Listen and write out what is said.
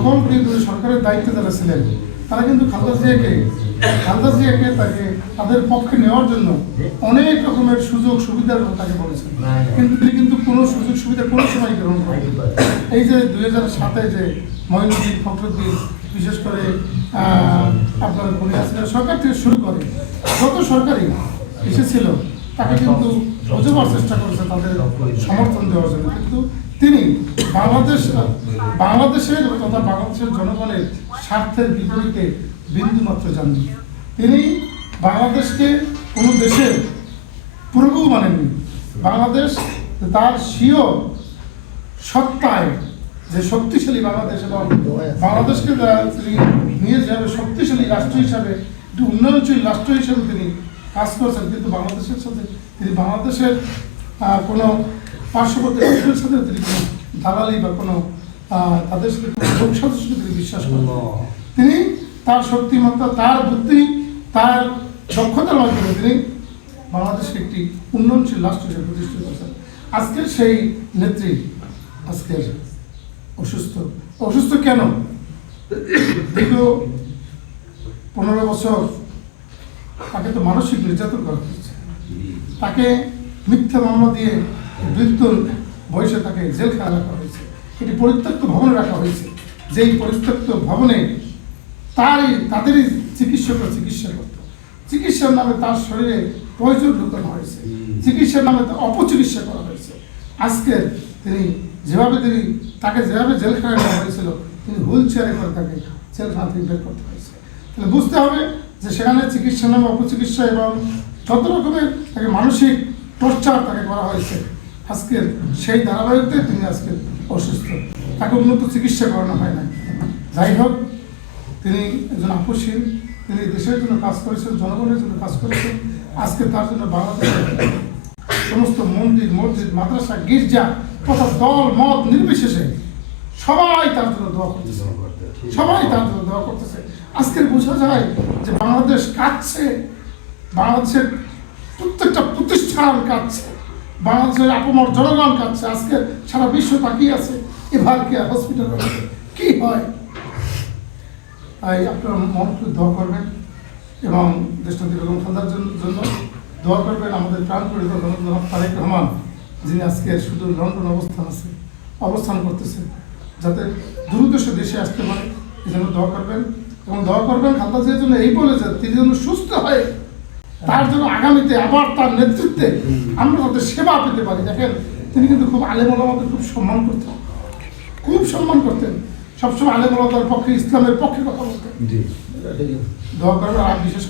তখন কিন্তু সরকারের দায়িত্বে যারা ছিলেন তারা কিন্তু খালেদা জিয়াকে তাকে তাদের পক্ষে নেওয়ার জন্য অনেক রকমের সুযোগ সুবিধার কথা তাকে বলেছেন, কিন্তু তিনি কিন্তু কোনো সুযোগ সুবিধা কোনো সময় গ্রহণ করেন। এই যে 2007-এ যে মঈনুদ্দিন ফখরুদ্দিন, বিশেষ করে আপনার বলে আসলে সরকার থেকে শুরু করে যত সরকারি এসেছিল তাকে কিন্তু বোঝাবার চেষ্টা করেছে তাদের সমর্থন দেওয়ার জন্য, কিন্তু তিনি বাংলাদেশের তথা বাংলাদেশের জনগণের স্বার্থের বিপরীতে বিন্দু মাত্র জাননি। তিনি বাংলাদেশকে কোনো দেশের পূর্বও মানেননি। বাংলাদেশ তার স্বীয় সত্তায় যে শক্তিশালী বাংলাদেশ এবং বাংলাদেশকে তিনি নিয়ে যাবে শক্তিশালী রাষ্ট্র হিসাবে, একটি উন্নয়নশীল রাষ্ট্র হিসাবে তিনি কাজ করছেন, কিন্তু বাংলাদেশের সাথে তিনি বাংলাদেশের কোনো পার্শ্ববর্তী রাষ্ট্রের সাথে তিনি কোনো দালালি বা কোনো তাদের সাথে কোনো যোগসাদস্যকে তিনি বিশ্বাস করেন। তিনি তার শক্তিমত্তা, তার বুদ্ধি, তার দক্ষতার মাধ্যমে তিনি বাংলাদেশকে একটি উন্নয়নশীল রাষ্ট্র হিসেবে প্রতিষ্ঠিত করেছেন। আজকের সেই নেত্রী আজকের অসুস্থ কেন? দীর্ঘ 15 বছর তাকে তো মানসিক নির্যাতন করা হয়েছে, তাকে মিথ্যা মামলা দিয়ে বৃদ্ধ বয়সে তাকে জেলখানায় রাখা হয়েছে, এটি পরিত্যক্ত ভবনে রাখা হয়েছে, যেই পরিত্যক্ত ভবনে তাদেরই চিকিৎসকরা চিকিৎসা করত। চিকিৎসার নামে তার শরীরে প্রয়োজন ঢুকানো হয়েছে, চিকিৎসার নামে অপচিকিৎসা করা হয়েছে। আজকে তাকে যেভাবে জেলখানায় নেওয়া হয়েছিল, তিনি হুইল চেয়ারে করে তাকে জেলখানা থেকে বের করতে হয়েছে। তাহলে বুঝতে হবে যে সেখানে চিকিৎসার নামে অপচিকিৎসা এবং যত রকমের তাকে মানসিক টর্চার তাকে করা হয়েছে। আজকের সেই ধারাবাহিকতায় তিনি আজকে অসুস্থ, তাকে উন্নত চিকিৎসা করানো হয় না। যাই হোক, তিনি একজন আপসহীন, তিনি দেশের জন্য কাজ করেছেন, জনগণের জন্য কাজ করেছেন। আজকে তার জন্য বাংলাদেশের সমস্ত মন্দির, মসজিদ, মাদ্রাসা, গির্জা তথা দল মত নির্বিশেষে সবাই তার জন্য দোয়া করতেছে। আজকের বোঝা যায় যে বাংলাদেশ কাঁদছে, বাংলাদেশের প্রত্যেকটা প্রতিষ্ঠান কাঁদছে, বাংলাদেশের আপমর জনগণ কাঁদছে। আজকে সারা বিশ্ব তাকিয়ে আছে এভার কেয়ার হসপিটাল কি হয়। তাই আপনারা মন খুলে দোয়া করবেন এবং দেশনেত্রী বেগম খালেদার জন্য দোয়া করবেন। আমাদের প্রাণ পরিবার জনাব তারেক রহমান, যিনি আজকে শুধু লন্ডন অবস্থান করতেছেন, যাতে দ্রুত সে দেশে আসতে পারে, এই জন্য দোয়া করবেন। এবং দোয়া করবেন খালেদা জিয়ার জন্য এই বলে যে তিনি যেন সুস্থ হয়, তার জন্য আগামীতে আবার তার নেতৃত্বে আমরা তাদের সেবা পেতে পারি। দেখেন, তিনি কিন্তু খুব আলেম ওলামাদের খুব সম্মান করতেন, সবসময় আলেম ওলামাদের পক্ষে, ইসলামের পক্ষে কথা বলতেন। দোয়া করবেন। আর বিশেষ